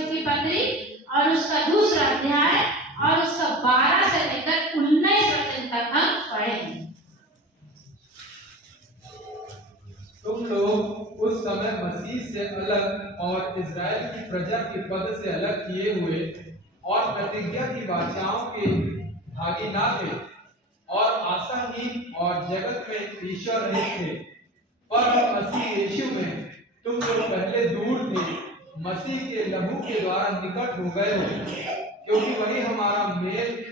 इफिसियों की पत्री और उसका दूसरा अध्याय और उसका 12 से लेकर 19 वचन तक हम पढ़ेंगे। तुम लोग उस समय मसीह से अलग और इज़राइल की प्रजा के पद से अलग किए हुए और प्रतिज्ञा की वाचाओं के भागी ना थे और आशाहीन और जगत में ईश्वर नहीं थे, पर मसीह यीशु में तुम लोग पहले दूर थे, मसीह के लहू के द्वारा निकट हो गए हो, क्योंकि वही हमारा मेल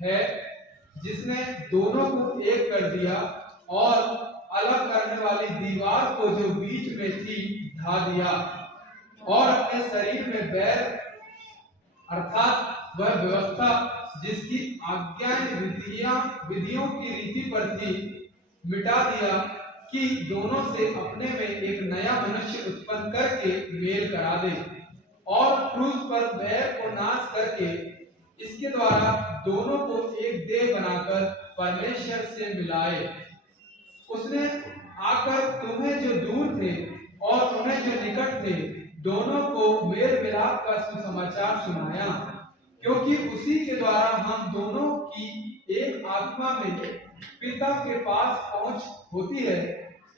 है जिसने दोनों को एक कर दिया और अलग करने वाली दीवार को जो बीच में थी ढा दिया और अपने शरीर में बैर अर्थात वह व्यवस्था जिसकी आज्ञाएं विधियों की रीति पर थी मिटा दिया कि दोनों से अपने में एक नया मनुष्य उत्पन्न करके मेल करा दे और क्रूस पर बैर को नाश करके इसके द्वारा दोनों को एक देह बनाकर परमेश्वर से मिलाए। उसने आकर तुम्हें जो दूर थे और उन्हें जो निकट थे दोनों को मेल मिलाप का सुसमाचार सुनाया, क्योंकि उसी के द्वारा हम दोनों की एक आत्मा में पिता के पास पहुंच होती है।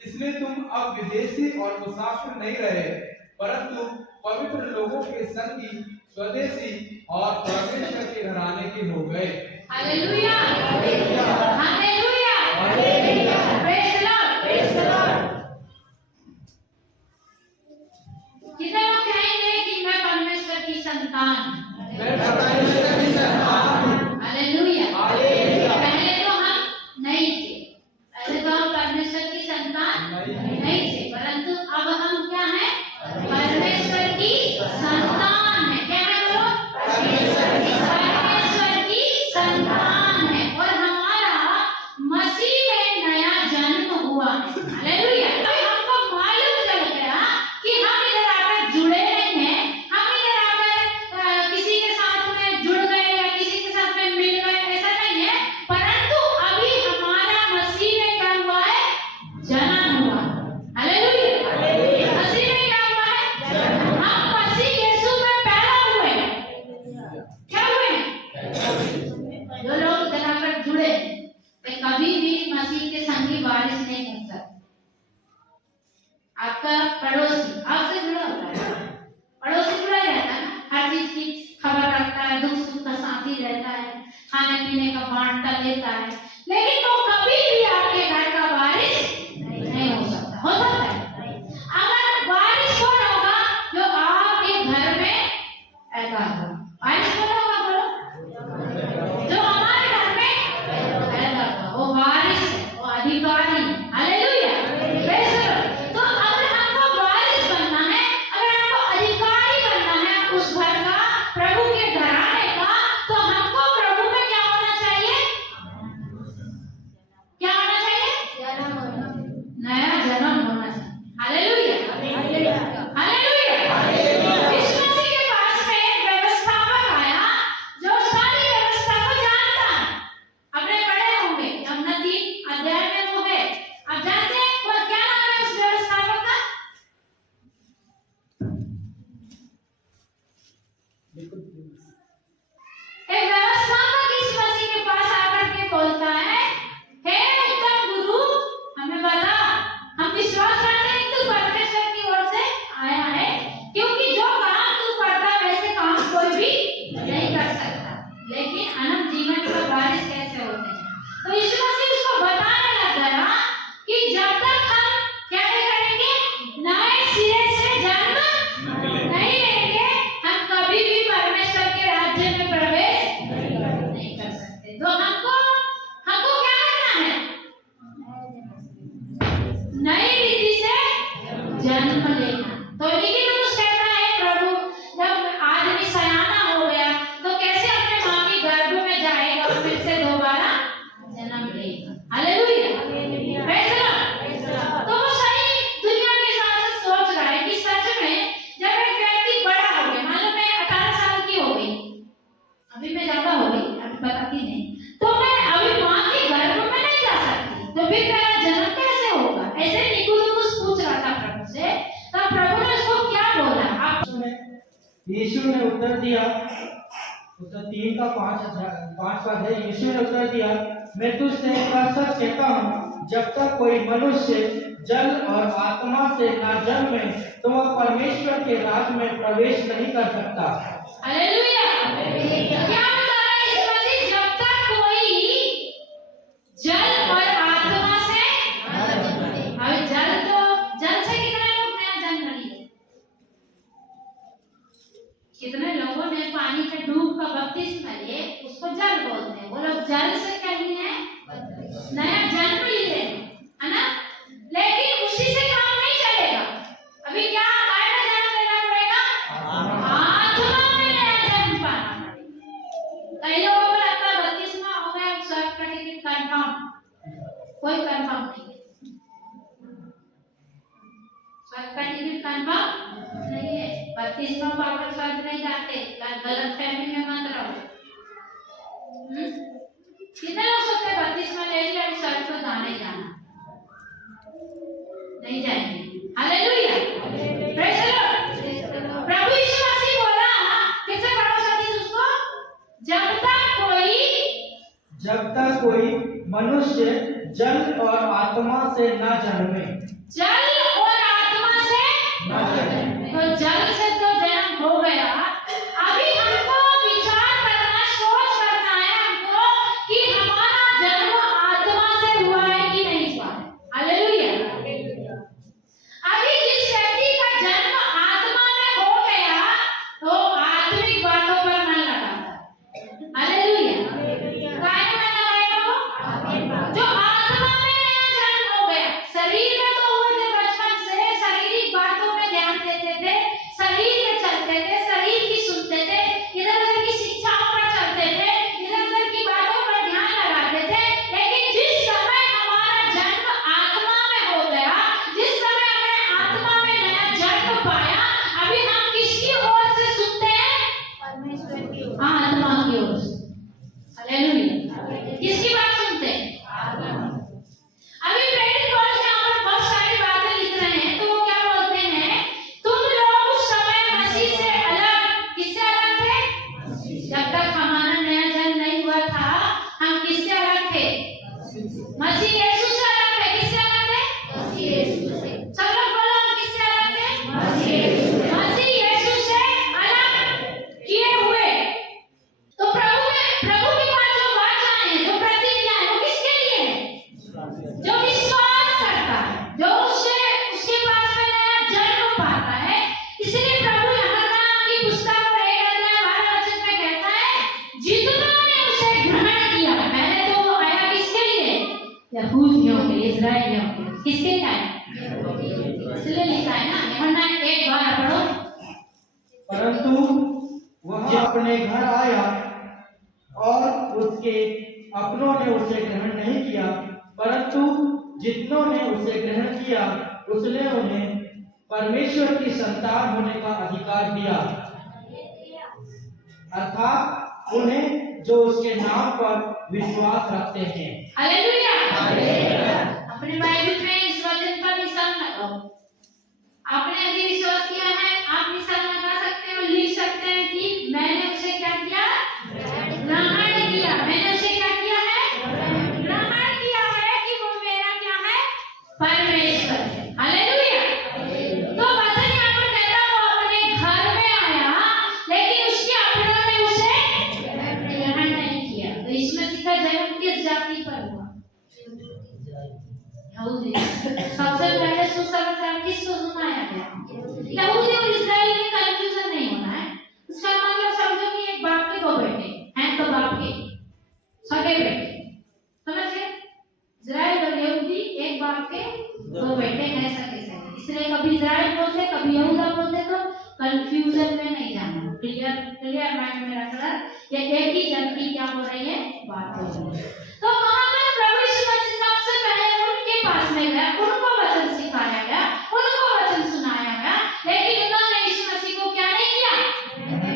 इसलिए तुम अब विदेशी और मुसाफिर नहीं रहे, परंतु पवित्र लोगों के संगी, स्वदेशी और परमेश्वर के घराने के हो गए। Hallelujah, hallelujah, hallelujah, hallelujah, praise the Lord, praise the Lord. कितने लोग कहेंगे कि मैं परमेश्वर की संतान, मैं परमेश्वर की संतान। Hallelujah, hallelujah. पहले तो हम नहीं थे, पहले तो हम परमेश्वर की संतान नहीं थे, परंतु अब हम क्या हैं? परमेश्वर की संतान है। क्या है बोलो? परमेश्वर की संतान है और हमारा मसीह में नया जन्म हुआ है। हालेलुया। अभी हमको मालूम चल गया कि हम इधर आकर जुड़े नहीं हैं, हम इधर आकर किसी के साथ में जुड़ गए या किसी के साथ में मिल गए, ऐसा नहीं है, परंतु अभी हमारा मसीह में क्या हुआ है? जन्म हुआ। Hallelujah, hallelujah. मसीह में क्या हुआ है? हम मसीह यीशु में पैदा हुए हैं। क्या हुए? जो लोग इधर आकर जुड़े वे कभी भी मसीह के संगी वारिस नहीं बन सकते। आपका पड़ोसी आपसे जुड़ा होता है, पड़ोसी जुड़ा रहता है ना, हर चीज की खबर रखता है, दुख सुख का साथी रहता है, खाने पीने का बांटता लेता है, लेकिन वो कभी भी आपके घर का वारिस नहीं हो सकता। हो सकता है? अगर वारिस कौन होगा? जो आपके घर में पैदा हो। वारिस कौन होगा बोलो? जो हमारे घर में पैदा हुआ, वो वारिस है, वो अधिकारी। Hallelujah, praise the Lord. तो अगर हमको वारिस बनना है, अगर हमको अधिकारी बनना है उस घर का, प्रभु के घराने का, तो हमको प्रभु में क्या होना चाहिए? क्या होना चाहिए? नया जन्म होना चाहिए। Hallelujah, hallelujah, hallelujah. Yeshu Masih के पास में एक व्यवस्थापक आया जो सारी व्यवस्था को जानता है। आपने पढ़े होंगे, यमुना 3 अध्याय में वो है। आप जानते हैं वो क्या नाम है उस व्यवस्थापक का? एक व्यवस्थापक यीशु मसीह के पास आकर के बोलता है, हे उत्तम गुरु, हमें बता, हम विश्वास करते हैं तू परमेश्वर की ओर से आया है, क्योंकि जो काम तू करता वैसे काम कोई भी नहीं कर सकता, लेकिन अनंत जीवन का वारिस कैसे होते हैं? तो यीशु मसीह उसको बताने लग गया कि जब तक हम क्या नहीं करेंगे, नए सिरे से जन्म नहीं लेंगे, हम कभी भी परमेश्वर के यीशु ने उत्तर दिया, उत्तर 3 का 5 पद है। यीशु ने उत्तर दिया, मैं तुझसे एक बात सच कहता हूँ, जब तक कोई मनुष्य जल और आत्मा से ना जन्मे तो वह परमेश्वर के राज में प्रवेश नहीं कर सकता। हालेलुया। क्या बता रहा है यीशु मसीह? जब तक कोई जल और आत्मा से अब जल से कितने लोग नया जन्म लिए? कितने लोगों ने पानी से डूब कर बपतिस्मा लिए, उसको जल बोलते हैं। वो लोग जल से क्या लिए हैं? नया जन्म लिए, है ना? लेकिन उसी से काम नहीं चलेगा। अभी क्या नया जन्म लेना पड़ेगा? आत्मा में नया जन्म पाना पड़ेगा। कई लोगों को लगता है बपतिस्मा हो गया, स्वर्ग का टिकट कंफर्म। कोई कंफर्म नहीं है। स्वर्ग का टिकट कंफर्म नहीं है। बपतिस्मा पाकर स्वर्ग नहीं जाते। गलत फहमी में मत रहो। कितने लोग सोचते हैं बपतिस्मा ले लिया अब स्वर्ग को जाने जाना? नहीं जाएंगे। हालेलुया। Praise the Lord. प्रभु यीशु मसीह बोला, किससे पढ़ो सतीश उसको? जब तक कोई मनुष्य जल और आत्मा से ना जन्मे। जल और आत्मा से ना जन्मे। तो जल से तो जन्म हो गया। अभी हमको विचार करना, सोच करना है हमको कि हमारा जन्म आत्मा से हुआ है कि नहीं हुआ है। हालेलुया। अभी जिस व्यक्ति का जन्म आत्मा में हो गया तो आत्मिक बातों पर मन लगाता। हालेलुया। काय में मन लगाएगा वो? जो आत्मा में नया जन्म हो गया। शरीर में तो हुए थे बचपन से, शारीरिक बातों में ध्यान देते थे, शरीर में चलते थे, शरीर की सुनते थे, इधर उधर की शिक्षाओं पर चलते थे, इधर उधर की बातों पर ध्यान लगाते थे। लेकिन जिस समय हमारा जन्म आत्मा में हो गया, जिस समय हमने आत्मा में नया जन्म पाया, अभी हम किसकी ओर से सुनते हैं? परमेश्वर की ओर। आत्मा की ओर से। हालेलुया। किसकी बात सुनते हैं? अभी प्रेरित पौलुस यहाँ पर बहुत सारी बातें लिख रहे हैं, तो वो क्या बोलते हैं? तुम लोग उस समय मसीह से अलग, किससे अलग थे? जब तक हमारा नया जन्म नहीं हुआ था, हम किससे अलग थे? मसीह यीशु से अलग थे। किससे अलग थे? मसीह यीशु से। सब लोग बोलो, हम किससे अलग थे? मसीह यीशु से अलग किए हुए। तो प्रभु के पास जो बात आए हैं, जो प्रतिज्ञा है, वो किसके लिए है? जो विश्वास करता है, जो उसके पास में नया जन्म पाता है। इसलिए प्रभु यूहन्ना की पुस्तक 1:12 में कहता है, जितनों ने उसे ग्रहण किया। पहले तो वो आया किसके लिए? यहूदियों के, इस्राएलियों के। किसके लिए आया? इसलिए लिखा है ना, यूहन्ना 1:12 पढ़ो। परंतु वह अपने घर आया और उसके अपनों ने उसे ग्रहण नहीं किया, परंतु जितनों ने उसे ग्रहण किया उसने उन्हें परमेश्वर की संतान होने का अधिकार दिया, अर्थात उन्हें जो उसके नाम पर विश्वास रखते हैं। हालेलुया। अपने बाइबल में इस वचन पर निशान लगाओ। आपने यदि विश्वास किया है, आप निशान लगा सकते हैं और लिख सकते हैं कि मैंने उसे क्या किया? ग्रहण किया। मैंने उसे क्या किया है? ग्रहण किया है कि वो मेरा क्या है? परमेश्वर है। हालेलुया। तो वचन यहाँ पर कहता है, वो अपने घर में आया, लेकिन उसके अपनों ने उसे ग्रहण नहीं किया। तो इसमें सीखा जन्म किस जाति पर हुआ? यहूदी। सबसे पहले सुसमाचार किसको सुनाया गया? यहूदी और इस्राएल में कंफ्यूजन नहीं होना है। उसका मतलब समझो कि एक बाप के 2 बेटे हैं, तो बाप के सगे बेटे, समझ गए? इस्राएल और यहूदी एक बाप के 2 बेटे हैं, सगे सगे। इसलिए कभी इस्राएल बोलते, कभी यहूदा बोलते, तो कंफ्यूजन में नहीं जाना। क्लियर माइंड में रखना, ये एक ही जन की क्या हो रही है? बात हो रही है। तो वहां पर प्रभु यीशु मसीह सबसे पहले उनके पास में गया, उनको वचन सिखाया गया, उनको वचन सुनाया गया, लेकिन उन्होंने यीशु मसीह को क्या नहीं किया?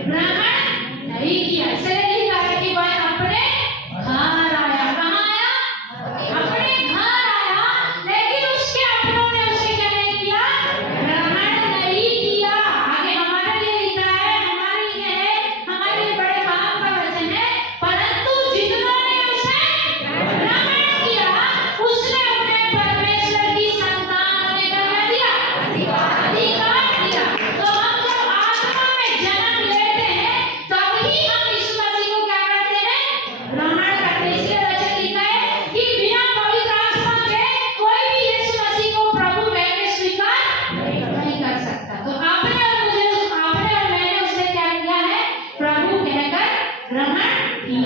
ग्रहण नहीं किया। इसलिए लिखा है कि वह अपने घर आया। कहाँ आया? अपने घर आया, लेकिन उसके अपनों ने उसे क्या नहीं किया? ग्रहण नहीं किया। आगे हमारे लिए लिखा है, हमारे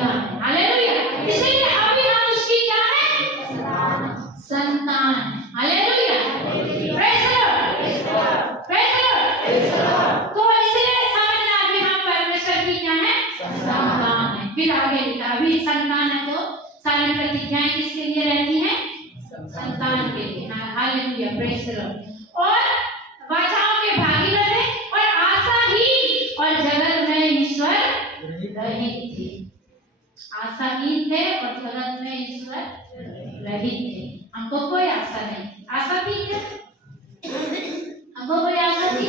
पिता है। हालेलुया। इसीलिए अभी हम उसकी क्या है? संतान। Hallelujah. Praise the Lord. Praise the Lord. तो इसलिए समझना अभी हम परमेश्वर की क्या है? संतान है। फिर आगे लिखा अभी संतान है तो सारी प्रतिज्ञाएं किसके लिए रहती हैं? संतान के लिए। हालेलुया। Praise the Lord. और वाचाओं के भागी रहे और आशा ही और जगत में ईश्वर रहित थे। आशाहीन थे और जगत में ईश्वर रहित थे। हमको कोई आशा नहीं। आशा थी क्या? हमको कोई आशा थी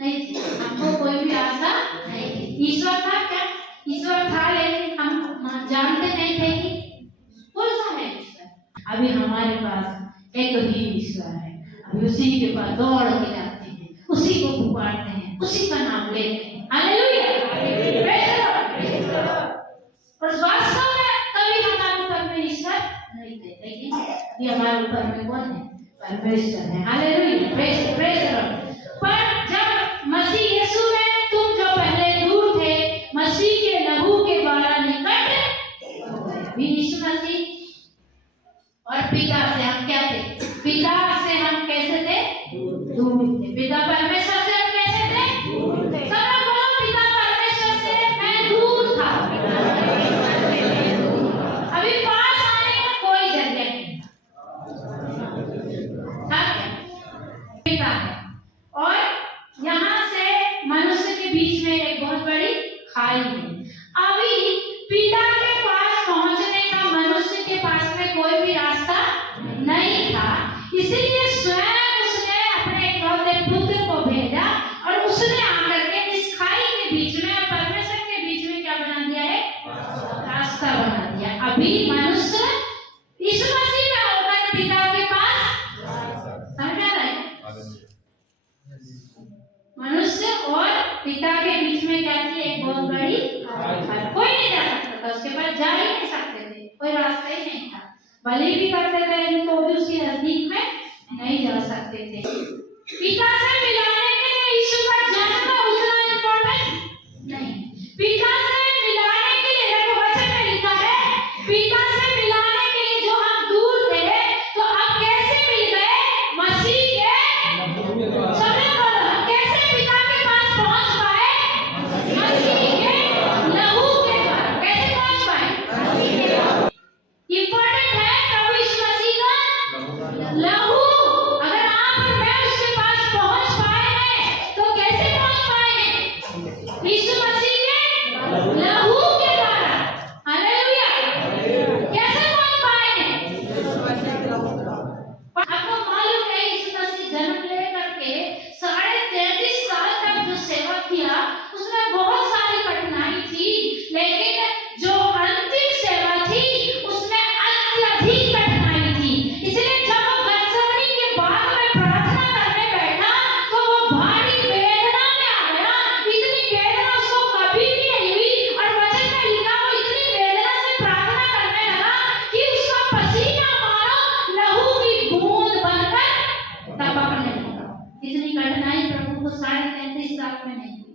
नहीं थी। हमको कोई भी आशा नहीं थी। ईश्वर था क्या? ईश्वर था, लेकिन हम जानते नहीं थे कि कौन सा है ईश्वर। अभी हमारे पास एक ही ईश्वर है। अभी उसी के पास दौड़ के जाते हैं, उसी को पुकारते हैं, उसी का नाम लेते हैं। हालेलुया। Praise the Lord. और वास्तव में कभी हमारे ऊपर में ईश्वर नहीं थे, लेकिन ये हमारे ऊपर में कौन है? परमेश्वर है। हालेलुया। Praise the Lord. पर जब मसीह यीशु में तुम जो पहले दूर थे, मसीह के लहू के द्वारा निकट हो गए। यीशु मसीह और पिता से हम क्या थे? पिता से हम कैसे थे? दूर थे। पिता परमेश्वर से हम कैसे थे? दूर थे। सब लोग बोलो, पिता परमेश्वर से मैं दूर था। अभी पास आने का कोई जरिया नहीं था। पिता है और यहाँ से मनुष्य के बीच में एक बहुत बड़ी खाई है। अभी पिता के पास पहुंचने का मनुष्य के पास में कोई भी रास्ता नहीं था। इसीलिए स्वयं उसने अपने इकलौते पुत्र को भेजा और उसने आकर के इस खाई के बीच में और परमेश्वर के बीच में क्या बना दिया है? रास्ता बना दिया। अभी मनुष्य यीशु मसीह में होकर पिता के पास समझ आ रहा है? मनुष्य और पिता के बीच में क्या थी? एक बहुत बड़ी खाई। कोई नहीं जा सकता था, उसके पास जा ही नहीं सकते थे, कोई रास्ता ही नहीं था। बलि भी करते थे तो भी उसके नजदीक में नहीं जा सकते थे। पिता से मिलाने के लिए यीशु का जन्म उतना इम्पोर्टेंट नहीं। पिता से मिलाने के लिए देखो वचन में लिखा है, पिता से मिलाने के लिए जो हम दूर थे तो अब कैसे मिल गए? मसीह के सबने बोला कैसे पिता के पास पहुंच पाए? मसीह के लहू के द्वारा। कैसे पहुंच पाए? इम्पोर्टेंट है प्रभु यीशु मसीह का लहू। अगर आप और मैं उसके पास पहुंच पाए हैं तो कैसे पहुंच पाए हैं? यीशु मसीह के लहू के द्वारा। हालेलुया। कैसे पहुंच पाए हैं? आपको मालूम है यीशु मसीह जन्म ले करके 33.5 साल तक जो सेवा किया उसमें बहुत सारी कठिनाई थी, लेकिन जो अंतिम सेवा थी उसमें अत्यधिक कठिनाई थी। इसलिए जब वो गत्सेमनी के बाग में प्रार्थना करने बैठा तो वो भारी वेदना में आ गया। इतनी वेदना उसको कभी भी नहीं हुई और वचन में लिखा वो इतनी वेदना से प्रार्थना करने लगा कि उसका पसीना मानो लहू की बूंद बनकर टपकने लगा। इतनी कठिनाई प्रभु को 33.5 साल में नहीं हुई।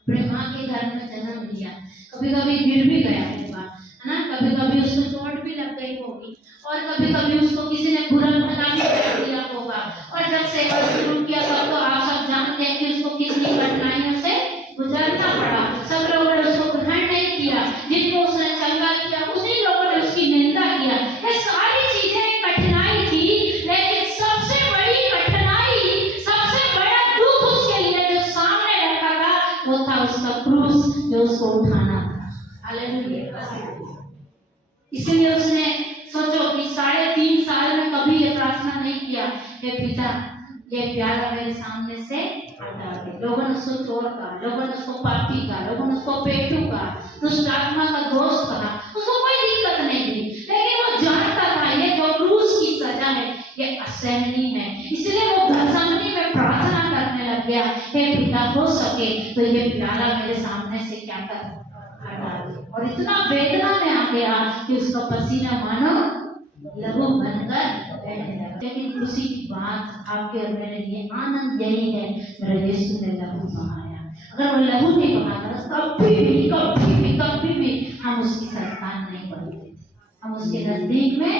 अपने माँ के घर में जन्म लिया, कभी कभी गिर भी गया होगा, है ना? कभी कभी उसको चोट भी लग गई होगी और कभी कभी उसको किसी ने बुरा भला भी कर दिया होगा। और जब सेवा शुरू किया तब तो आप सब जानते हैं कि उसको कितनी कठिनाइयों से गुजरना पड़ा। सब लोगों ने उसको ग्रहण नहीं किया, जिनको उसने चंगा किया उन्हीं लोगों ने उसकी निंदा किया। ये सारी चीजें एक कठिनाई थी, लेकिन सबसे बड़ी कठिनाई, सबसे बड़ा दुख उसके लिए जो सामने रखा था वो था उसका क्रूस जो उसको उठाना था। हालेलुया। इसलिए उसने सोचो कि 3.5 साल में कभी ये प्रार्थना नहीं किया, हे पिता ये प्याला मेरे सामने से हटा दे। लोगों ने उसको चोर कहा, लोगों ने उसको पापी कहा, लोगों ने उसको पेटू कहा, दुष्ट आत्मा का दोस्त कहा, उसको कोई दिक्कत नहीं थी, लेकिन वो जानता था ये जो क्रूस की सजा है ये असहनीय है। इसलिए वो गत्सेमनी में प्रार्थना करने लग गया, हे पिता हो सके तो ये प्याला मेरे सामने से क्या कर हटा दे। और इतना वेदना में आ गया कि उसका पसीना मानो लहू बनकर बहने लगा। लेकिन खुशी की बात आपके और मेरे लिए आनंद यही है, मेरे यीशु ने लहू बहाया। अगर वो लहू नहीं बहाता कभी भी हम उसकी संतान नहीं बनते थे, हम उसके नजदीक में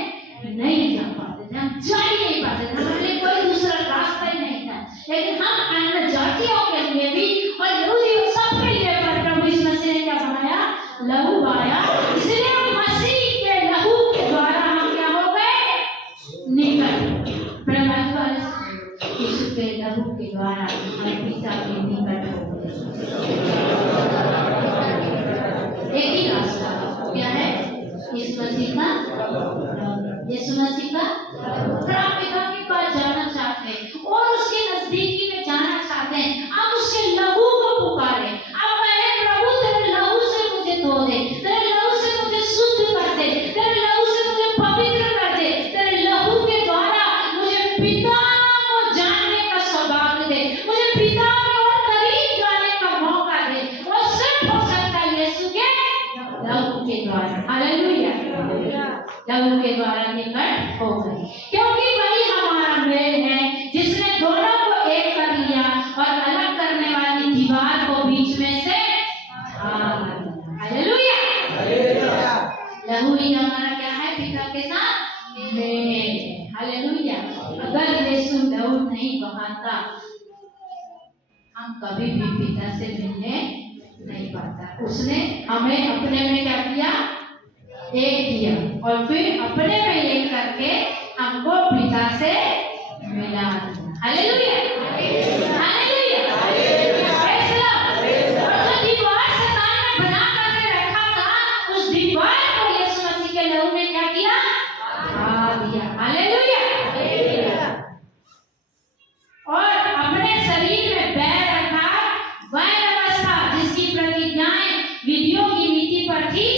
नहीं जा पाते थे, हम जा ही नहीं पाते थे, हमारे लिए कोई दूसरा रास्ता ही नहीं था। लेकिन हम अन्य जातियों के लिए भी और यहूदियों सबके लिए प्रभु यीशु मसीह ने क्या बनाया? लहू बहाया। इसलिए मसीह के लहू के द्वारा हम क्या हो गए? निकट। यीशु के लहू के द्वारा हम पिता के निकट हो गए। एक ही रास्ता क्या है? यीशु मसीह का, यीशु मसीह का पिता के पास जाना चाहते हैं और उसके नजदीकी में जाना चाहते हैं। अब उसके लहू को पुकारे, अब कहे प्रभु तेरे लहू से मुझे धो दे, तेरे लहू से मुझे शुद्ध कर दे, तेरे लहू से मुझे पवित्र कर दे, तेरे लहू के द्वारा मुझे पिता को जानने का सौभाग्य दे, मुझे पिता के और करीब जाने का मौका दे। वो सिर्फ हो सकता है यीशु के लहू के द्वारा। हालेलुया। लहू के द्वारा निकट हो गए, क्योंकि वही हमारा मेल है जिसने दोनों को एक कर लिया और अलग करने वाली दीवार को बीच में से हालेलुया। लहू ही हमारा क्या है? पिता के साथ मेल। हालेलुया। अगर यीशु लहू नहीं बहाता हम कभी भी पिता से मिलने नहीं पाता। उसने हमें अपने में क्या किया? एक किया और फिर अपने में एक करके हमको पिता से मिला दिया। हालेलुया। हालेलुया। Praise Lord. और जो दीवार शैतान ने बना करके रखा था, उस दीवार को यीशु मसीह के लहू ने क्या किया? हटा दिया। हालेलुया। और अपने शरीर में बैर अर्थात वह अवस्था जिसकी प्रतिज्ञाएं विधियों की नीति पर थी,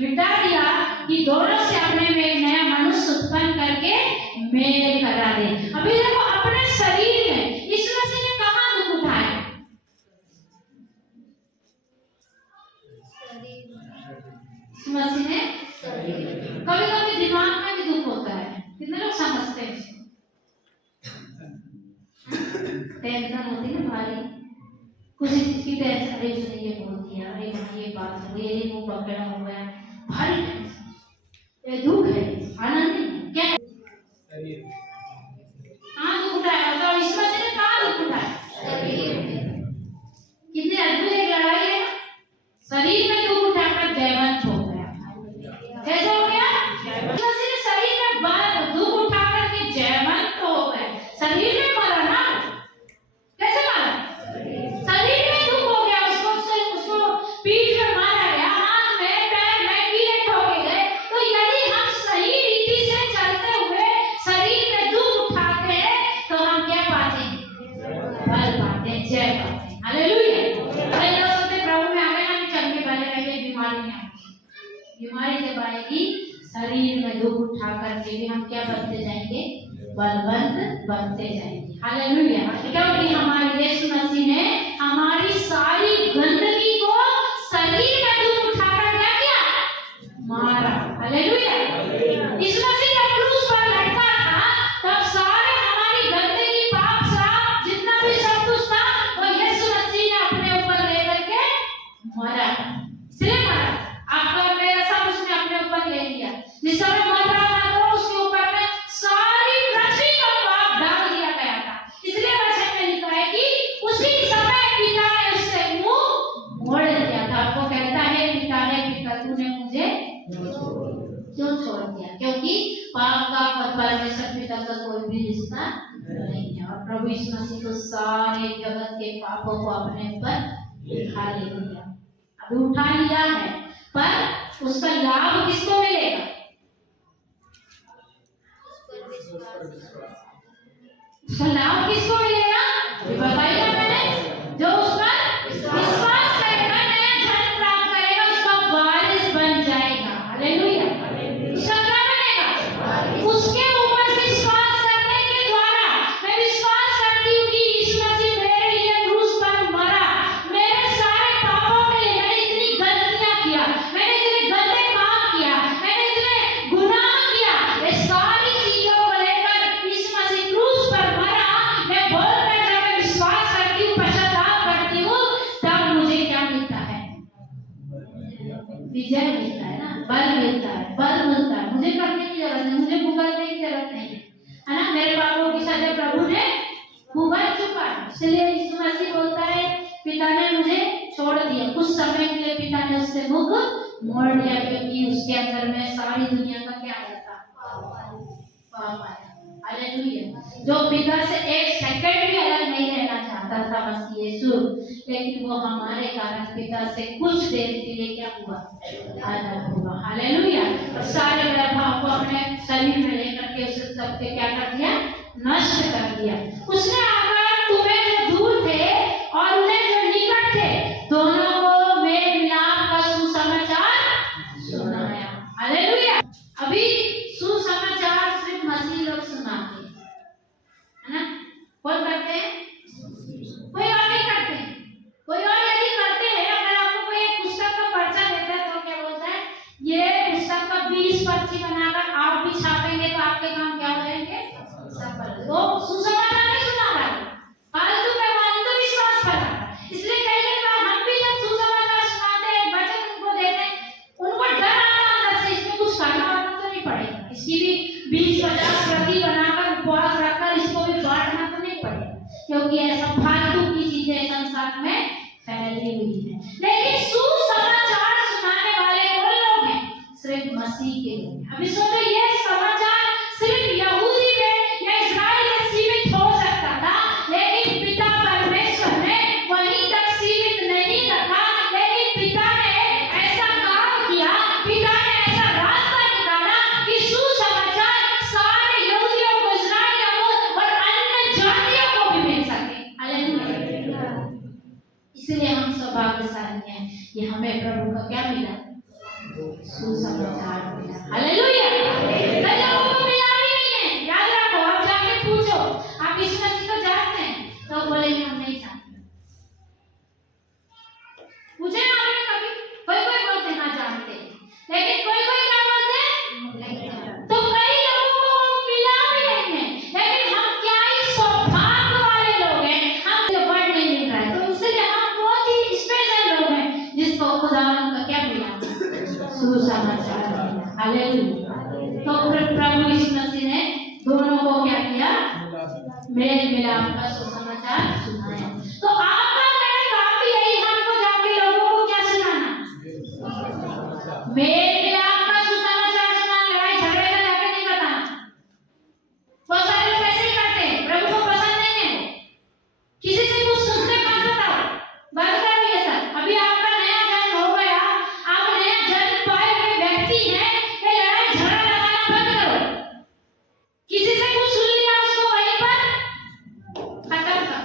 मिटा दिया कि दोनों से अपने में एक नया मनुष्य उत्पन्न करके मेल करा दे। अभी देखो अपने शरीर में यीशु मसीह ने कहाँ दुख उठाए? यीशु मसीह ने कभी कभी दिमाग में भी दुख होता है। कितने लोग समझते हैं इसको? टेंशन होती है भारी, कुछ चीज की टेंशन, अरे उसने ये बोल दिया, अरे ये बात हो गई, ये मुंह पकड़ा हो गया, भारी टेंशन। ये दुख है, आनंद नहीं। क्या कहाँ दुख उठाया? तो यीशु मसीह ने कहाँ दुख उठाया? कितने अद्भुत एक लड़ाई है। शरीर में दुख उठाकर जयवंत हो गया। कैसे हो गया? यीशु मसीह ने शरीर में दुख उठाकर के जयवंत हो गए। शरीर में मरा ना, कैसे मारा? शरीर में दुख हो गया, उसको पीठ में मारा गया, हाथ में पैर में कीड़े ठोके गए। तो यदि हम सही रीति से चलते हुए शरीर में दुख उठाते हैं तो हम क्या पाते हैं? बल पाते हैं, जय पाते हैं। हालेलुया। अरे लोग सोचते प्रभु में आ गए हम चल के बने रहेंगे, बीमारी नहीं आएगी। बीमारी जब आएगी शरीर में दुख उठा करके भी हम क्या बनते जाएंगे? बलवंत बनते जाएंगे। हालेलुया। क्योंकि हमारे यीशु मसीह ने हमारी सारी गंदगी को शरीर में दुख उठाकर क्या किया? मारा। हालेलुया। यीशु मसीह जब क्रूस पर लटका था तब सारे हमारी गंदगी, पाप, श्राप, जितना भी सब कुछ था वो यीशु मसीह ने अपने ऊपर लेकर के मरा। इसलिए मरा। आपका और मेरा सब उसने अपने ऊपर ले लिया। जिस समय मर रहा था तो उसके ऊपर में सारी पृथ्वी का पाप डाल दिया गया था। इसलिए वचन में लिखा है कि उसी समय पिता ने उससे मुंह मोड़ लिया था। वो कहता है पिता तूने मुझे क्यों छोड़ दिया? क्योंकि पाप का और परमेश्वर पिता का कोई भी रिश्ता नहीं है। और प्रभु यीशु मसीह को सारे जगत के पापों को अपने ऊपर उठा लिया। अभी उठा लिया है, पर उसका लाभ किसको मिलेगा? उसका लाभ किसको मिलेगा? बताइए मैंने, जो उस पर विश्वास करेगा, नया जन्म प्राप्त करेगा, उसका वारिस बन जाएगा। हालेलुया। उसका क्या बनेगा? उसके ऊपर विश्वास करने के द्वारा मैं विश्वास करती हूँ कि यीशु मसीह मेरे लिए क्रूस पर मरा, मेरे सारे पापों के लिए। मैंने इतनी गलतियां किया, मैंने इतने गंदे काम किया, मैंने इतने गुनाह किया, ये सारी चीजों को लेकर यीशु मसीह क्रूस पर मरा। मैं बोल कर जब मैं विश्वास करती विजय मिलता है ना, बल मिलता है, बल मिलता है। मुझे करने की जरूरत नहीं, मुझे भुगतने की जरूरत नहीं है ना। मेरे पापों की सजा प्रभु ने भुगत चुका है। इसलिए यीशु मसीह बोलता है पिता ने मुझे छोड़ दिया, कुछ समय के लिए पिता ने उससे मुख मोड़ लिया, क्योंकि उसके अंदर में सारी दुनिया का क्या आया था, पाप आया। हालेलुया। जो पिता से एक सेकंड भी अलग नहीं रहना चाहता था मसीह यीशु, लेकिन वो हमारे कारण पिता से कुछ देर के लिए क्या हुआ, अलग हुआ। हालेलुया। और सारे वैभव को अपने शरीर में लेकर के उसे सबके क्या कर दिया, नष्ट कर दिया। उसने आकर तुम्हें जो दूर थे और उन्हें जो निकट थे, दोनों को मेल मिलाप का सुसमाचार सुनाया। हालेलुया। अभी सुसमाचार सिर्फ मसीह लोग सुनाते हैं, है ना। कौन करते हैं? कोई और नहीं करते। कोई और यदि करते हैं, अगर आपको कोई एक पुस्तक का पर्चा देता है तो क्या बोलता है, ये पुस्तक का 20 पर्ची बनाकर आप भी छापेंगे तो आपके काम क्या हो जाएंगे, सफल। वो सुसमाचार नहीं सुना रहा है, फालतू में अंधविश्वास फैला। इसलिए कई बार हम भी जब सुसमाचार सुनाते हैं, वचन उनको देते हैं, उनको डर आता है अंदर से, इसमें कुछ करना वाला तो नहीं पड़ेगा, इसकी भी 20-50 प्रति बनाकर उपवास रखकर इसको भी बांटना तो नहीं पड़ेगा, क्योंकि ऐसा फालतू की चीजें संसार में फैली हुई है। लेकिन सुसमाचार सुनाने वाले वो लोग हैं सिर्फ मसीह के लोग। अभी सोचो, ये समाचार सिर्फ यहूदी में या इस्राएल में सीमित हो सकता था, लेकिन पिता परमेश्वर ने वहीं तक सीमित नहीं रखा, लेकिन पिता ने ऐसा काम किया, पिता ने ऐसा रास्ता निकाला कि सुसमाचार सारे यहूदियों को, इस्राएलियों को और अन्य जातियों को भी मिल सके। हालेलुया। इसलिए हम सौभाग्यशाली हैं, ये हमें प्रभु का क्या मिला, सुसमाचार मिला। हालेलुया। कई लोगों को मिला भी नहीं है। याद रखो, आप जाके पूछो आप यीशु मसीह को जानते हैं, तो बोलेंगे हम नहीं जानते। पूछे ना आपने कभी? कोई बोलते हैं हाँ जानते हैं, लेकिन कोई क्या बोलते हैं, नहीं जानते। तो कई लोगों को मिला भी नहीं है, लेकिन हम क्या ही सौभाग्य वाले लोग हैं, हम जो वर्ड नहीं मिल रहा है, तो इसलिए हम बहुत ही स्पेशल लोग हैं जिसको खुदावंद का क्या मिला, सुसमाचार मिला। हालेलुया। तो प्रभु यीशु मसीह ने दोनों को क्या किया, मेल मिलाप का सुसमाचार सुनाया। तो आपका मेरा काम भी यही, हमको जाके लोगों को क्या सुनाना, मेल मिलाप का सुसमाचार सुनाना। लड़ाई झगड़े में जाके नहीं बताना। बहुत सारे लोग ऐसे ही करते हैं, प्रभु को पसंद नहीं है, किसी से कुछ सुनते मत बताओ, बंद कर दिया सब। अभी आपका नया जन्म हो गया, आप नया जन्म पाए हुए व्यक्ति हैं, ये लड़ाई झगड़ा लगाना बंद करो। किसी से कुछ सुन लिया, उसको वहीं पर खत्म कर।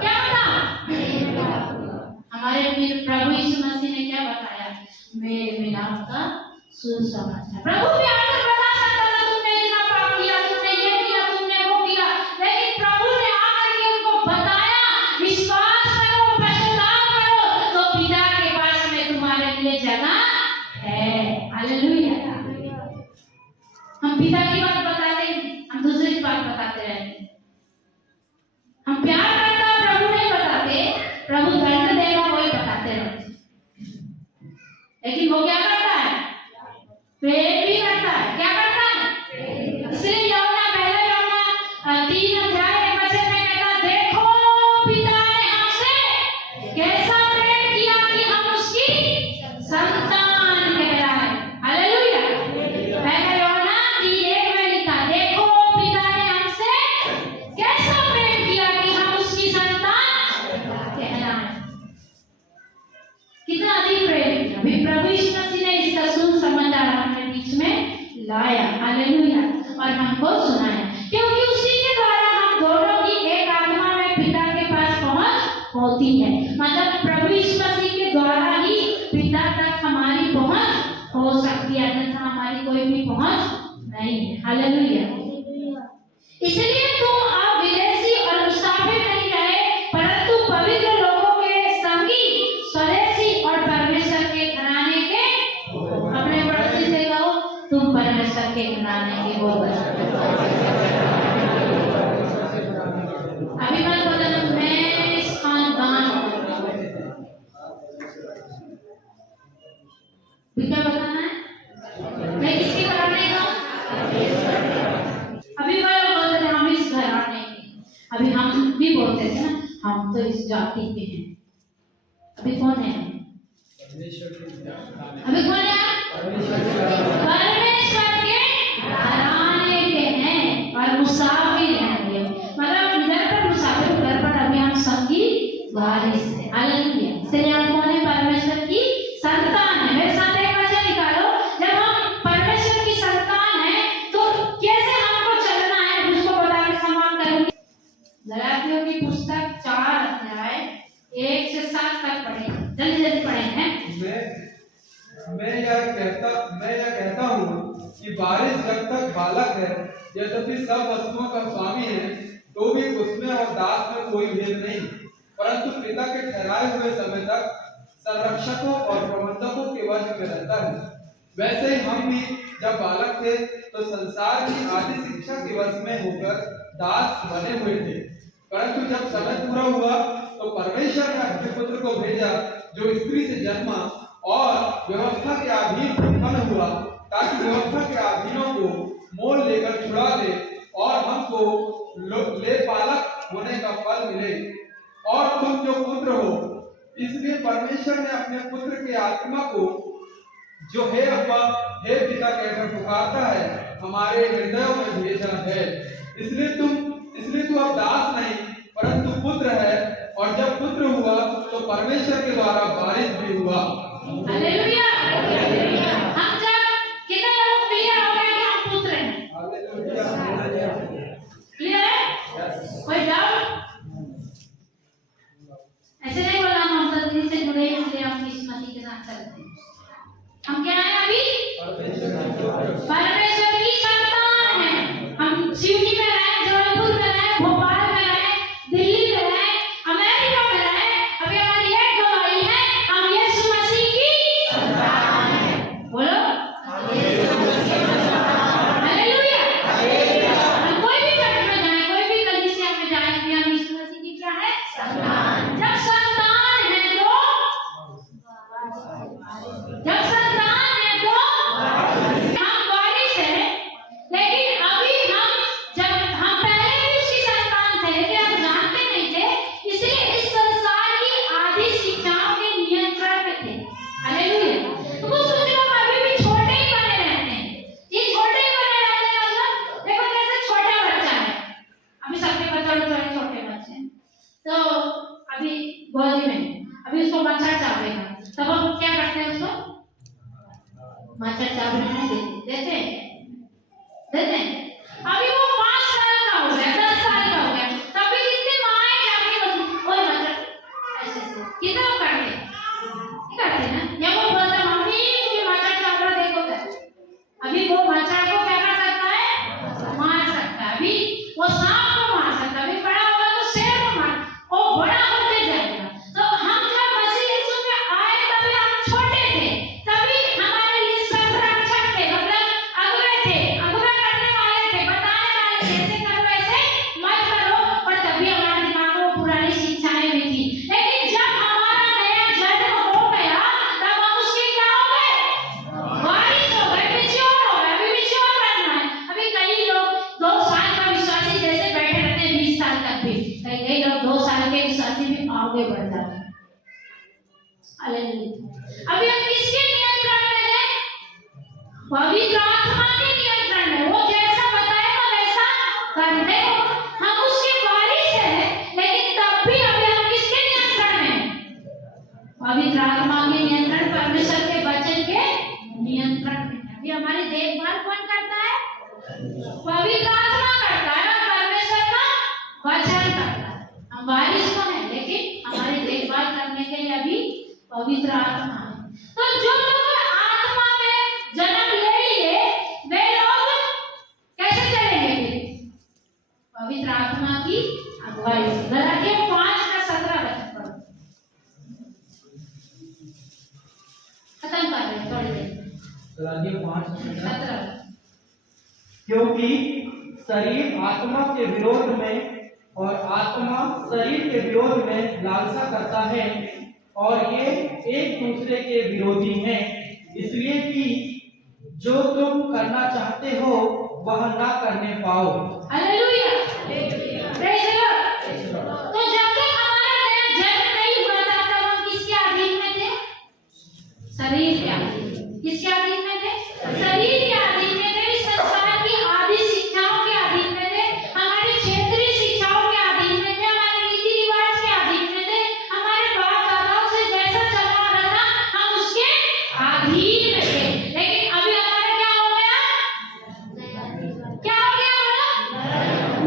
क्या बता, हमारे प्रभु यीशु मसीह ने क्या बताया, मेल मिलाप का सुसमाचार। प्रभु भी आकर बता सकता था तुमने इतना पाप किया, तुमने ये किया, तुमने वो किया, लेकिन प्रभु ने आकर के उनको बताया, विश्वास करो, पश्चाताप करो, तो पिता के पास में तुम्हारे लिए जगह है। हालेलुया। हम पिता की बात बताते हैं, हम दूसरी बात बताते रहते हैं। हम प्यार करता प्रभु नहीं बताते, प्रभु दंड देगा वही बताते रहते। लेकिन वो क्या करता है, प्रेम भी करता है। क्या करता है? इसलिए यूहन्ना, पहले यूहन्ना 3 अध्याय 1 वचन में कहता, देखो पिता ने हमसे कैसा प्रेम किया कि हम उसकी संतान कहलाए। हालेलुया। पहले यूहन्ना 3:1 में लिखा, देखो पिता ने हमसे कैसा प्रेम किया कि हम उसकी संतान कहलाए। कितना अधिक प्रेम किया। अभी प्रभु यीशु मसीह ने इसका सुसमाचार हमारे बीच में लाया। हालेलुया। और हमको सुनाया, क्योंकि उसी के द्वारा हम दोनों की एक आत्मा में पिता के पास पहुंच होती है। मतलब प्रभु यीशु मसीह के द्वारा ही पिता तक हमारी पहुंच हो सकती है, अन्यथा हमारी कोई भी पहुंच नहीं है। हालेलुया। इसलिए तुम अब विदेशी और मुसाफिर नहीं रहे, परंतु पवित्र लोगों के संगी, स्वदेशी और परमेश्वर के घराने के। अपने पड़ोसी से कहो, तुम परमेश्वर के घराने के हो। अभी मत बोलो मैं इस खानदान भी क्या बताना है? मैं किसके घराने का? अभी वो बोलते थे हम इस घराने के, अभी हम भी बोलते थे ना हम तो इस जाति के हैं। अभी कौन है? अभी कौन है? परमेश्वर के घराने के हैं और मुसाफिर हैं। मतलब इधर पर मुसाफिर, उधर पर अभी हम सबकी वारिस है। हालेलुया। इसलिए हम कौन है? परमेश्वर की संतान है। मेरे साथ एक वचन निकालो, जब हम परमेश्वर की संतान है तो कैसे हमको चलना है, उसको बता के समान करूंगी। गलातियों की पुस्तक 4 अध्याय 1 से 7 तक पढ़े, जल्दी जल्दी पढ़े हैं। मैं यह कहता हूँ कि वारिस जब तक बालक है, यद्यपि सब वस्तुओं का स्वामी है, तो भी उसमें और दास में कोई भेद नहीं, परंतु पिता के ठहराए हुए समय तक संरक्षकों और प्रबंधकों के वश में रहता है। वैसे ही हम भी जब बालक थे तो संसार की आदि शिक्षा के वश में होकर दास बने हुए थे, परंतु जब समय पूरा हुआ तो परमेश्वर ने अपने पुत्र को भेजा, जो स्त्री से जन्मा और व्यवस्था के अधीन उत्पन्न हुआ, ताकि व्यवस्था के अधीनों को मोल लेकर छुड़ा ले और हमको ले पालक होने का फल मिले। और तुम जो पुत्र हो, इसलिए परमेश्वर ने अपने पुत्र के आत्मा को, जो हे अब्बा हे पिता कहकर पुकारता है, हमारे हृदयों में भेजा है। इसलिए तू अब दास नहीं परंतु पुत्र है, और जब पुत्र हुआ तो परमेश्वर के द्वारा वारिस भी हुआ। हालेलुया। हम जब कितने लोग क्लियर हो गए कि हम पुत्र हैं? क्लियर है? कोई डाउट? ऐसे नहीं बोला हम सदी से जुड़े हैं इसलिए हम इस मसीह के साथ चलते हैं। हम क्या हैं अभी? परमेश्वर की संतान हैं। हम सिवनी में रहे, जबलपुर में रहे, भोपाल में रहे, दिल्ली में रहे, अमेरिका में रहे, अभी हमारी एक गवाही है, हम यीशु मसीह की संतान हैं। बोलो हालेलुया। हम कोई भी चर्च में जाए, कोई भी कलीसिया में जाए, हम यीशु मसीह की क्या है? संतान। जब संतान है तो हम वारिस हैं। लेकिन अभी जब हम पहले भी उसकी संतान थे, लेकिन हम जानते नहीं थे, इसलिए इस संसार की आधी शिक्षाओं के नियंत्रण में थे। हालेलुया। तो कुछ लोग अभी भी छोटे ही बने रहते हैं। ये छोटे ही बने रहते हैं मतलब देखो जैसे छोटा बच्चा है, अभी सबके बच्चे छोटे बच्चे हैं, तो अभी गोदी में अभी उसको मच्छर चावेगा, तब हम क्या करते हैं? उसको मच्छर चावने नहीं देते। अभी वो 5 साल का हो गया, 10 साल का हो गया, तभी कितनी माएं जाके वो मच्छर ऐसे कितना करते ना, या वो बोलता मम्मी मुझे मच्छर चावना देखो कर। अभी वो मच्छर को क्या कर सकता है? मार सकता है। अभी वो सांप को मार सकता है, अभी बड़ा होगा तो शेर को मार, वो बड़ा होते जाएगा। तो हम जब मसीह यीशु में आए तभी हम छोटे थे, तभी हमारे लिए संरक्षक थे, मतलब अगुवे थे, अगुवा करने वाले थे, बताने वाले थे, ऐसे करो ऐसे मत करो, पर तभी हमारे दिमाग में पुरानी शिक्षाएं भी थी। लेकिन जब हमारा नया जन्म हो गया तब हम उसके क्या हो गए? वारिस हो गए, मैच्योर हो गए। अभी मैच्योर बनना है। अभी कई लोग 2 साल का विश्वासी जैसे बैठे रहते हैं 20 साल तक भी, कई लोग 2 साल के विश्वासी भी आगे बढ़ जाते हैं। हालेलुया। अभी हम किसके नियंत्रण में हैं? पवित्र आत्मा के नियंत्रण में। वो जैसा बताएगा वैसा करने को हम उसके वारिस हैं, लेकिन तब भी अभी हम किसके नियंत्रण में हैं? पवित्र आत्मा के नियंत्रण, परमेश्वर के वचन के नियंत्रण में। अभी हमारी देखभाल कौन करता है? पवित्र आत्मा करता है और परमेश्वर का वचन करता है। हम वारिस तो हैं, लेकिन हमारी देखभाल करने के लिए अभी पवित्र आत्मा है। तो जो लोग आत्मा में जन्म ले लिए वे लोग कैसे चलेंगे? पवित्र आत्मा की अगुवाई से। गलातियों 5:17 पढ़ो। खत्म कर रहे थोड़ी देर। गलातियों 5:17। 17। क्योंकि शरीर आत्मा के विरोध में और आत्मा शरीर के विरोध में लालसा करता है, और ये एक दूसरे के विरोधी हैं, इसलिए कि जो तुम करना चाहते हो वह ना करने पाओ। Hallelujah, praise the Lord. तो जब तक हमारा नया जन्म नहीं हुआ था तब हम किसके अधीन में थे? शरीर के अधीन। किसके अधीन में थे? शरीर के अधीन में थे। इस संसार की आदि शिक्षाओं के अधीन में थे, हमारी क्षेत्रीय शिक्षाओं के अधीन में थे, हमारे रीति रिवाज के अधीन में थे, हमारे बाप दादाओं से जैसा चला आ रहा था हम उसके अधीन में थे। लेकिन अभी हमारा क्या हो गया? क्या हो गया बोलो?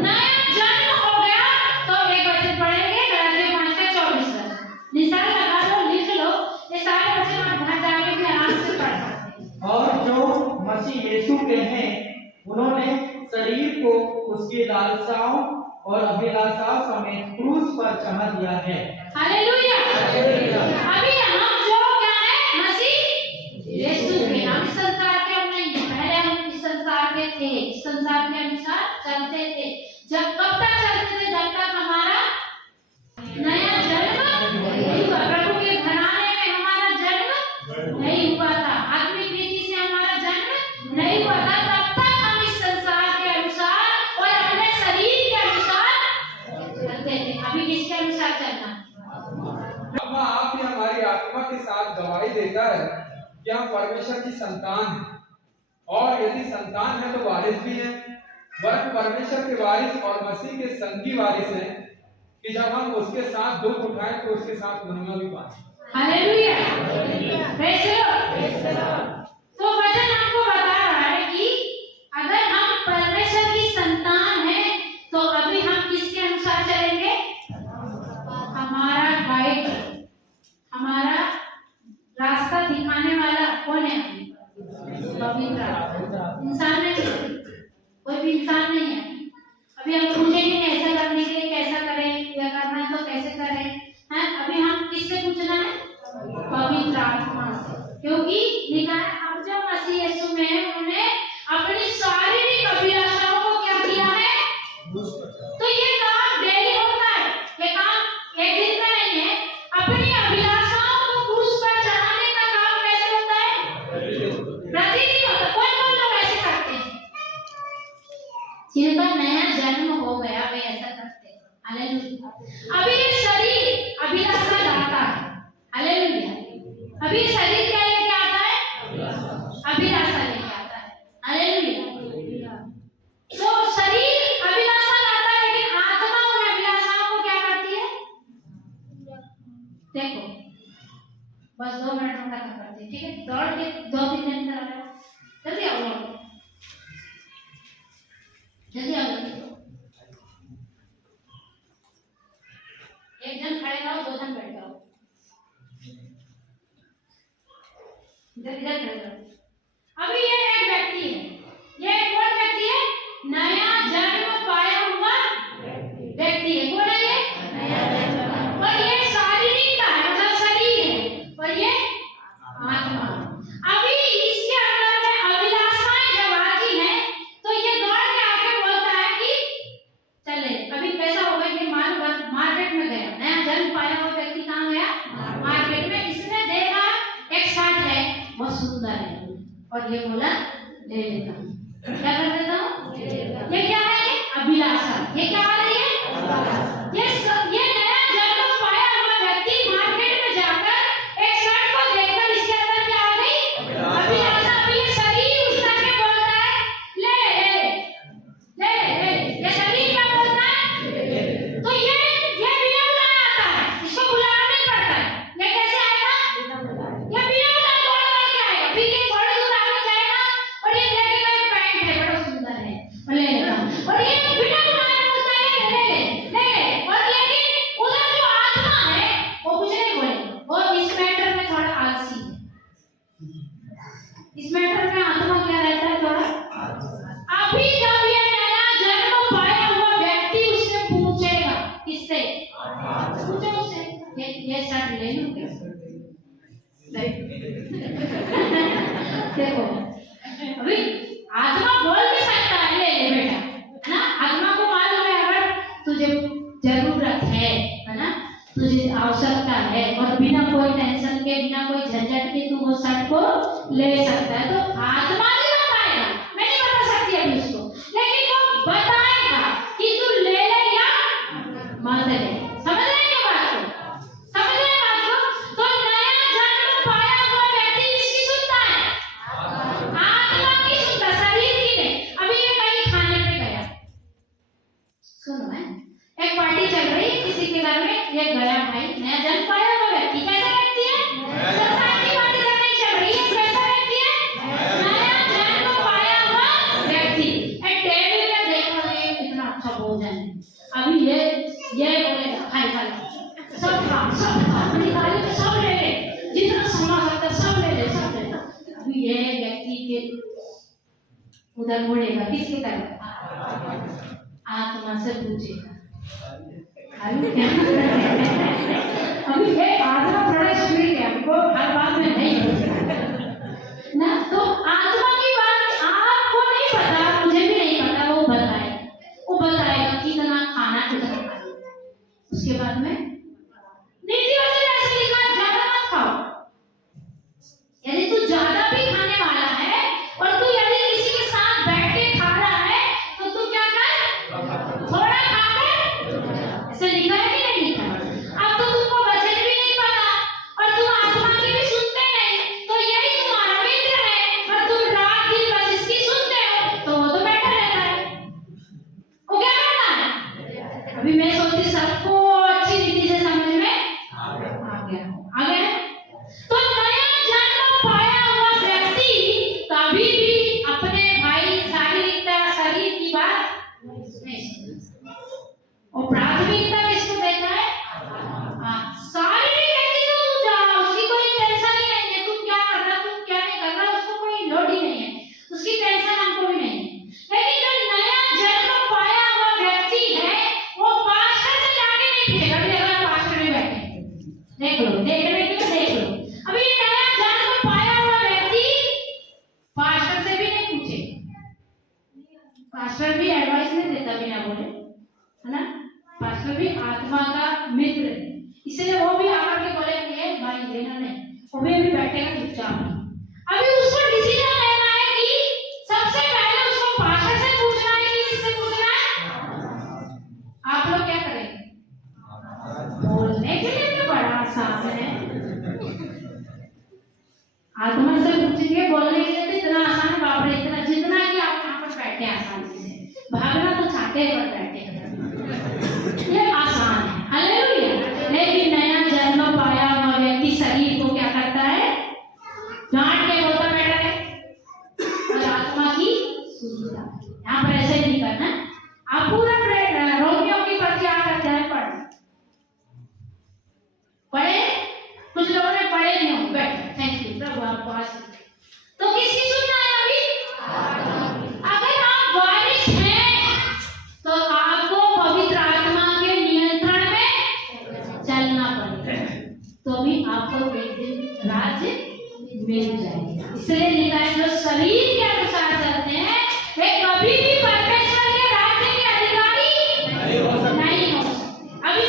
नया जन्म हो गया। तो एक वचन पढ़ेंगे गलातियों 5:24। निशान लगा लो, लिख लो, ये सारे वचन आप घर जाके भी आराम से पढ़ सकते हैं। और जो मसीह यीशु के हैं उन्होंने शरीर को उसकी लालसाओं और अभिलाषाओं समेत क्रूस पर चढ़ा दिया है। हालेलुया। अभी हम जो क्या है? मसीह यीशु के। हम इस संसार के हम नहीं हैं। पहले हम इस संसार के थे, इस संसार के अनुसार चलते थे। जब कब तक चलते थे? जब तक हमारा नया जन्म नहीं हुआ। प्रभु के घराने में हमारा जन्म नहीं हुआ था, आत्मिक रीति से हमारा जन्म नहीं हुआ था। तब तक हम इस संसार के अनुसार और अपने शरीर के अनुसार चलते थे। अभी किसके अनुसार चलना? अब आप ही हमारी आत्मा के साथ गवाही देता है कि हम परमेश्वर की संतान हैं, और यदि संतान है तो वारिस भी हैं, वरन परमेश्वर के वारिस और मसीह के संगी वारिस हैं, कि जब हम उसके साथ दुख उठाएं तो उसके साथ महिमा भी पाएं। Hallelujah, praise the Lord. तो वचन हमको बता रहा है कि अगर हम परमेश्वर की संतान हैं तो अभी हम किसके अनुसार चलेंगे? हमारा गाइड, हमारा रास्ता दिखाने वाला कौन है? पवित्र आत्मा। इंसान नहीं, कोई भी इंसान नहीं है। अभी हम पूछेंगे ऐसा करने के लिए कैसा करें, या करना है तो कैसे करें, हैं? अभी हम किससे पूछना है? पवित्र आत्मा से। क्योंकि लिखा है हम जब मसीह यीशु में हैं, उन्होंने अपनी शारीरिक अभिलाषाओं को क्या किया है? तो ये काम डेली होता है, ये काम एक दिन का नहीं है। अपनी अभिलाषाओं को क्रूस पर चढ़ाने का काम कैसे होता है? प्रतिदिन होता है। कौन कौन लोग ऐसे करते हैं? जिनका नया जन्म हो गया वे ऐसा करते हैं। हालेलुया। अभी ये शरीर अभिलाषा लाता है। हालेलुया। अभी शरीर क्या लेके आता है? अभिलाषा लेके आता है। हालेलुया। तो शरीर अभिलाषा लाता है, लेकिन आत्मा उन अभिलाषाओं को क्या करती है? देखो, बस 2 मिनट में खत्म करते हैं, ठीक है? दौड़ के 2-3 मिनट आ जाओ, जल्दी आओ, जल्दी आओ। एक जन खड़े रहो, 2 जन बैठ जाओ। इधर खड़े रहो। अभी ये एक व्यक्ति है, ये कौन व्यक्ति है? नया जन्म पाया हुआ व्यक्ति है। कौन है ये? नया जन्म। और ये शारीरिक का है, मतलब शरीर है, और ये आत्मा। अभी इसके अंदर में अभिलाषाएं जब आती हैं तो ये दौड़ के आके बोलता है कि चले। अभी कैसा होगा कि मार्केट में गया, नया जन्म पाया हुआ व्यक्ति कहाँ गया? मार्केट में। इसने देखा एक शर्ट है, बहुत सुंदर है, और ये बोला ले लेता हूँ। क्या कर देता हूँ? ये क्या है? अभिलाषा। ये क्या आ रही है? ये नया जन्म पाया हुआ व्यक्ति मार्केट में जाकर एक शर्ट को देखकर इसके अंदर क्या आ गई? अभिलाषा। अभी ये शरीर उसका क्या बोलता है? ले ले ले ले ले। ये शरीर क्या बोलता है? तो ये बिना बुलाए आता है, इसको बुलाना नहीं पड़ता है। ये कैसे आएगा? ये बिना बुलाए दौड़ दौड़ के आएगा। फिर ये थोड़ी दूर आगे जाएगा और ये देखेगा एक पैंट है, बड़ा सुंदर है, और ले लेगा। और ये बिना बुलाए बोलता है ले ले ले। और लेकिन उधर जो आत्मा है वो कुछ नहीं बोलेगा, वो इस मैटर में थोड़ा आलसी है। इस मैटर में आत्मा क्या रहता है? थोड़ा अभी जब ये नया जन्म पाया हुआ व्यक्ति उससे पूछेगा, किससे? पूछो उससे, ये शर्ट ले लूं क्या? देखो, अभी आत्मा बोल भी सकता है ले ले बेटा, है ना? आत्मा को मालूम है अगर तुझे जरूरत है ना, तुझे आवश्यकता आवश्यकता है और बिना कोई टेंशन के, बिना कोई झंझट के तू वो शर्ट को ले सकता है। तो आत्मा ही बताएगा, मैं नहीं बता सकती अभी उसको, लेकिन वो बताएगा कि तू ले ले या मत ले। समझ रहे हैं बात को? समझ रहे हैं बात को? तो नया जन्म पाया हुआ व्यक्ति किसकी सुनता है? आत्मा की सुनता, शरीर की नहीं। अभी ये कहीं खाने पे गया, सुनो है, एक पार्टी चल रही है किसी के घर में, ये गया भाई, नया जन्म पाया हुआ व्यक्ति। कैसा व्यक्ति है? संसार की पार्टी नहीं चल रही है, कैसा व्यक्ति है? नया जन्म पाया हुआ व्यक्ति। एक टेबल में देखो, ये कितना अच्छा भोजन है, अभी ये बोलेगा खाई खाई, सब खा, अपनी थाली में सब ले ले, जितना समा सकता सब ले ले, सब ले ले। अभी ये व्यक्ति के उधर मुड़ेगा, किसकी तरफ? आत्मा से पूछेगा, अभी ये आत्मा थोड़ा स्ट्रिक्ट है, हमको हर बात में नहीं ना। तो आत्मा की बात आपको नहीं पता, मुझे भी नहीं पता, वो बताएगा कितना खाना, कितना खाना। उसके बाद में नीति वचन ऐसे लिखा है, ज्यादा मत खाओ। यदि तू ज्यादा भी खाने वाला है और तू यदि किसी के साथ बैठ के खा रहा है तो तू क्या कर, थोड़ा खा कर, ऐसे लिखा है कि नहीं लिखा? अब तो तुमको वचन भी नहीं पता और तुम आत्मा की भी सुनते नहीं, तो यही तुम्हारा मित्र है और तुम रात दिन बस इसकी सुनते हो, तो वो तो बैठा रहता है, वो क्या करता है? अभी मैं सोचती सबको अच्छी रीति से समझ में आ गया। तो नया जन्म पाया हुआ व्यक्ति कभी भी अपने भाई शारीरिकता, शरीर की बात नहीं सुनता। और प्राथमिकता किसको देता है? शारीरिक व्यक्ति तो तू जा, उसकी कोई टेंशन ही नहीं है, तू क्या कर रहा, तू क्या नहीं कर रहा, उसको कोई लोड ही नहीं है, उसकी टेंशन हमको भी नहीं है। लेकिन जो नया जन्म पाया हुआ व्यक्ति है, वो पास्टर से जाके नहीं पूछेगा, अभी अगर पास्टर में बैठे देख लो, देख रहे हो, देख लो, अभी ये नया जन्म पाया हुआ व्यक्ति पास्टर से भी नहीं पूछेगा। पास्टर भी एडवाइस नहीं देता बिना बोले, है ना? पास्टर भी आत्मा का मित्र है, इसलिए वो भी आकर के बोलेंगे भाई लेना नहीं, वो भी बैठेगा चुपचाप। अभी उसको डिसीजन लेना है कि सबसे पहले उसको पास्टर से पूछना है कि किससे पूछना है। आप लोग क्या करेंगे? बोलने के लिए तो बड़ा आसान है, आत्मा से पूछेंगे, बोलने के लिए तो इतना आसान है, बाप रे, इतना जितना कि आप यहाँ पर बैठे आसानी से, भागना तो चाहते हैं पर बैठे, ये आसान है। हालेलुया। लेकिन नया जन्म पाया हुआ व्यक्ति शरीर को क्या करता है? डांट के बोलता बैठा है और आत्मा की सुनता है। यहाँ पर ऐसे नहीं करना, आप पूरा रोमियो की पत्री 8 अध्याय पढ़े, कुछ लोगों ने पढ़े नहीं हो, बैठे, थैंक यू प्रभु आपको आशीष। तो किसकी सुनना है अभी? अगर आप वारिस हैं तो आपको पवित्र आत्मा के नियंत्रण में चलना पड़ेगा, तो भी आपको एक दिन राज्य मिल जाएगा। इसलिए लिखा है जो शरीर के अनुसार चलते हैं वे कभी भी परमेश्वर के राज्य के अधिकारी नहीं हो सकते। अभी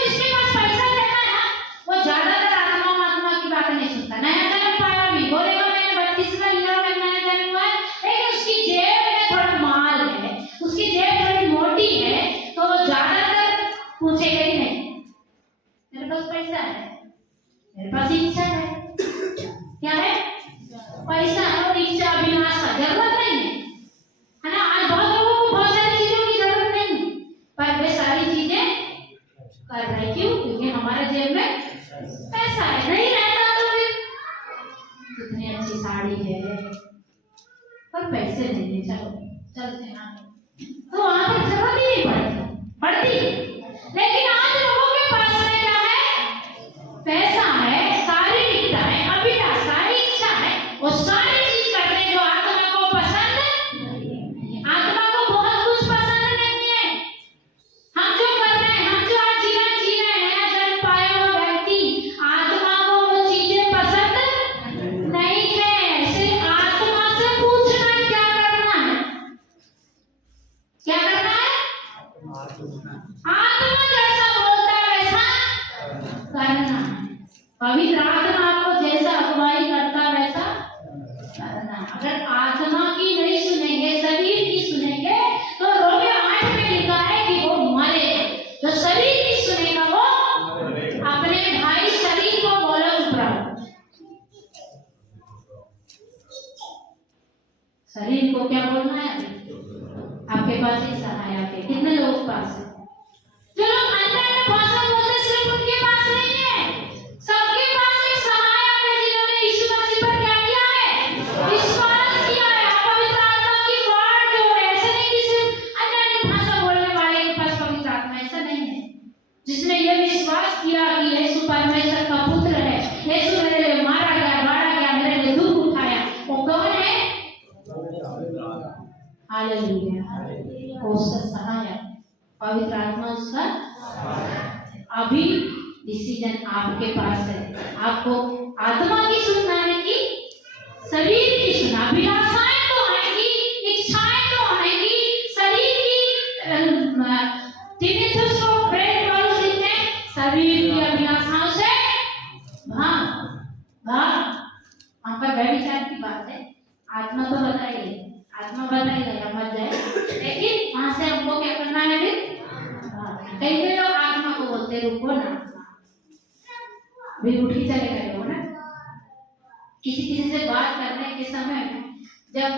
जिसके पास पैसा देता है ना, वो ज्यादातर आत्मा की बात नहीं सुनता। नया जन्म पाया भी बोलेगा मैंने 32 में लिया, मैं नया जन्म हुआ है, लेकिन उसकी जेब में थोड़ा माल है, उसकी जेब थोड़ी मोटी है, तो वो ज्यादातर पूछेगा ही नहीं मेरे पास पैसा है, मेरे पास इच्छा है, क्या है? पैसा और इच्छा, अभिलाषा, जरूरत नहीं है ना? आज बहुत लोगों को बहुत सारी चीजों की जरूरत नहीं, पर वे सारी चीजें कर रहे, क्यों? क्योंकि हमारे जेब में पैसा है। नहीं रहता तो फिर कितनी अच्छी साड़ी है पर पैसे नहीं है, चलो चलते हैं, तो वहां पर जरूरत ही नहीं पड़ती। लेकिन आज लोगों के पास में क्या है? पैसा है, शारीरिकता है, अभिलाषा है, इच्छा है, वो सारी चीज करते हैं जो आत्मा को पसंद नहीं। आत्मा को बहुत कुछ पसंद नहीं है। हम जो कर रहे हैं, हम जो आज जीवन जी रहे हैं, नया जन्म पाया हुआ व्यक्ति, आत्मा को वो चीजें पसंद नहीं है। सिर्फ आत्मा से पूछना है क्या करना है, क्या करना है? आत्मा जैसा पवित्र आत्मा आपको जैसा अगुवाई करता वैसा करना। अगर आत्मा की नहीं सुनेंगे, शरीर की सुनेंगे, तो रोमियो 8 में लिखा है कि वो मरे। जो शरीर की सुनेगा वो अपने भाई शरीर को बोलो उपराओ। शरीर को क्या बोलना है? आपके पास एक सहायक है। कितने लोगों के पास है? जो लोग अन्य भाषा बोलते सिर्फ उनके पास नहीं है, सबके पास एक सहायक है जिन्होंने यीशु मसीह पर क्या किया है? विश्वास किया है। पवित्र आत्मा की वाण जो है, ऐसे नहीं कि सिर्फ अन्य भाषा बोलने वाले के पास पवित्र आत्मा, ऐसा नहीं है। जिसने ये विश्वास किया कि यीशु परमेश्वर का पुत्र है, यीशु मेरे लिए मारा गया, बाढ़ा गया, मेरे लिए दुख उठाया, वो कौन है? हालेलुया। वो उसका सहायक, पवित्र आत्मा उसका। अभी डिसीजन आपके पास है। आपको आत्मा की सुनना है कि शरीर की सुनना? अभिलाषाएं तो आएंगी, इच्छाएं तो आएंगी शरीर की। तीमुथियुस को प्रेरित पौलुस लिखते हैं, शरीर की अभिलाषाओं से भाग भाग। वहां पर व्यभिचार की बात है। आत्मा तो बताइए, आत्मा बताएगा या मत जाए, लेकिन वहां से हमको क्या करना है? कई लोग आत्मा को बोलते रुको ना, अभी उठ के चले गए हो ना। किसी से बात करने के समय जब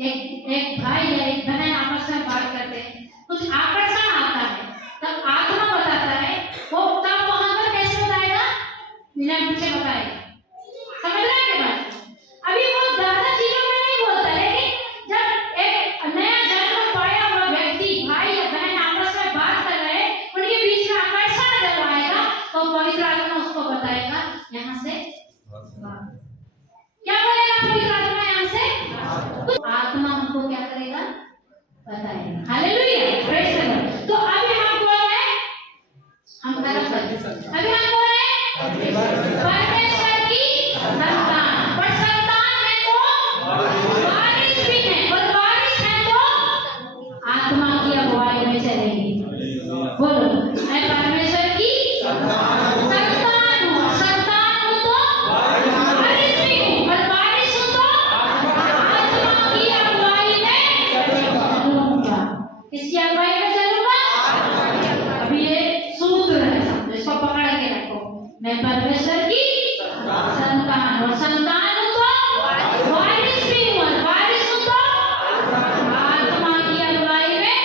एक भाई या एक बहन आपस में बात करते हैं, कुछ आकर्षण आता है, तब आत्मा बताता है। वो तब वहां पर कैसे बताएगा? बिना पूछे बताएगा। समझ रहे हैं बात? अभी वो ज्यादा चीजों में नहीं बोलता है, लेकिन जब एक नया जन्म पाया हुआ व्यक्ति, भाई या बहन आपस में बात कर रहे हैं, उनके बीच में आकर्षण जब आएगा तो पवित्र आत्मा उसको बताएगा यहाँ से क्या बोलेगा? पवित्र आत्मा यहाँ से आत्मा हमको क्या करेगा? बताएगा। Hallelujah, praise the Lord. तो अभी हम कौन है? हम कर्म करते। अभी हम कौन है? परमेश्वर की संतान। और संतान है तो वारिस भी है, और वारिस है तो आत्मा की अगुवाई में चलेंगे। बोलो, मैं परमेश्वर की संतान हूँ। संतान हूँ तो वारिस भी हूँ, और वारिस हूँ तो आत्मा की अगुवाई में चलूंगा। किसकी अगुवाई में चलूंगा? अभी ये सूत्र है, समझो, इसको पकड़ के रखो। मैं परमेश्वर की संतान, और संतान हूँ तो वारिस भी हूँ, और वारिस हूँ तो आत्मा की अगुवाई में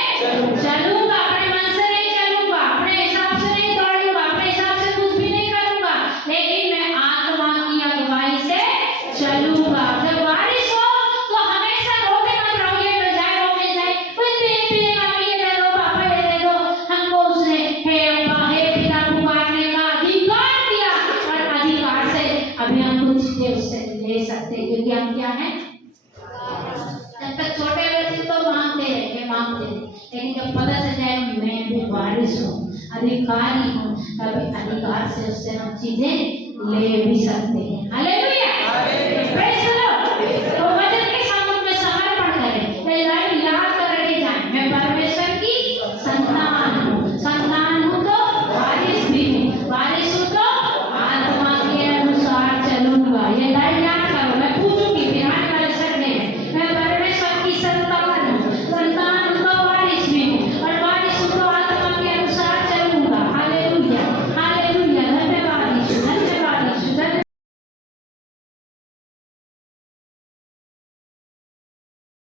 चलूंगा। अपने मन से नहीं चलूंगा, अपने हिसाब से नहीं दौड़ूंगा, अपने हिसाब से कुछ भी नहीं करूंगा, लेकिन मैं आत्मा की अगुवाई से चलूंगा। जब वारिस हो तो हमेशा रोके मत रहो, ये मिल जाए, वो मिल जाए, कुछ भी पिएगा, ये दे दो, पापा ये दे दो। हमको उसने हे अब्बा, हे पिता पुकारने का अधिकार दिया, और अधिकार से अभी हम कुछ चीजें उससे ले सकते हैं, क्योंकि हम क्या है? जब तक छोटे बच्चे तो मांगते हैं, मांगते हैं, लेकिन जब पता चल जाए मैं भी वारिस हूँ, अधिकारी हूँ, तभी अधिकार से उससे हम चीजें ले भी सकते हैं। हालेलुया।